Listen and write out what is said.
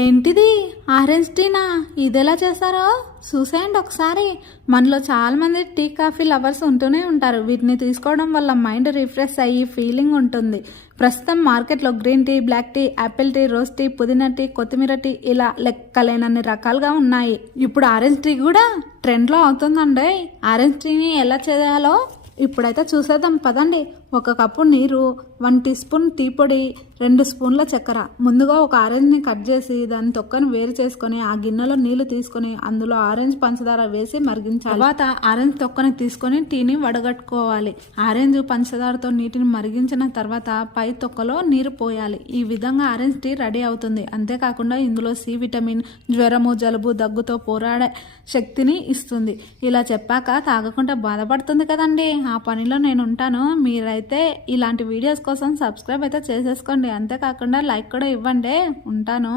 ఏంటిది ఆరెంజ్ టీనా? ఇదెలా చేస్తారో చూసేయండి ఒకసారి. మనలో చాలా మంది టీ కాఫీ లవర్స్ ఉంటూనే ఉంటారు. వీటిని తీసుకోవడం వల్ల మైండ్ రిఫ్రెష్ అయ్యి ఫీలింగ్ ఉంటుంది. ప్రస్తుతం మార్కెట్లో green tea, black tea, apple tea, rose tea, పుదీనా టీ, కొత్తిమీర టీ ఇలా లెక్కలేనన్ని రకాలుగా ఉన్నాయి. ఇప్పుడు ఆరెంజ్ టీ కూడా ట్రెండ్లో అవుతుందండి. ఆరెంజ్ టీని ఎలా చేయాలో ఇప్పుడైతే చూసేద్దాం పదండి. 1 కప్పు నీరు, 1 టీ స్పూన్ టీ పొడి, 2 స్పూన్ల చక్కెర. ముందుగా ఒక ఆరెంజ్ని కట్ చేసి దాని తొక్కను వేరు చేసుకొని ఆ గిన్నెలో నీళ్లు తీసుకొని అందులో ఆరెంజ్ పంచదార వేసి మరిగించాలి. తర్వాత ఆరెంజ్ తొక్కని తీసుకొని టీని వడగట్టుకోవాలి. ఆరెంజ్ పంచదారతో నీటిని మరిగించిన తర్వాత పై తొక్కలో నీరు పోయాలి. ఈ విధంగా ఆరెంజ్ టీ రెడీ అవుతుంది. అంతేకాకుండా ఇందులో సి విటమిన్ జ్వరము, జలుబు, దగ్గుతో పోరాడే శక్తిని ఇస్తుంది. ఇలా చెప్పాక తాగకుండా బాధపడుతుంది కదండి. ఆ పనిలో నేను ఉంటాను. మీరైతే ఇలాంటి వీడియోస్ కోసం సబ్స్క్రైబ్ అయితే చేసేసుకోండి. అంతేకాకుండా లైక్ కూడా ఇవ్వండి. ఉంటాను.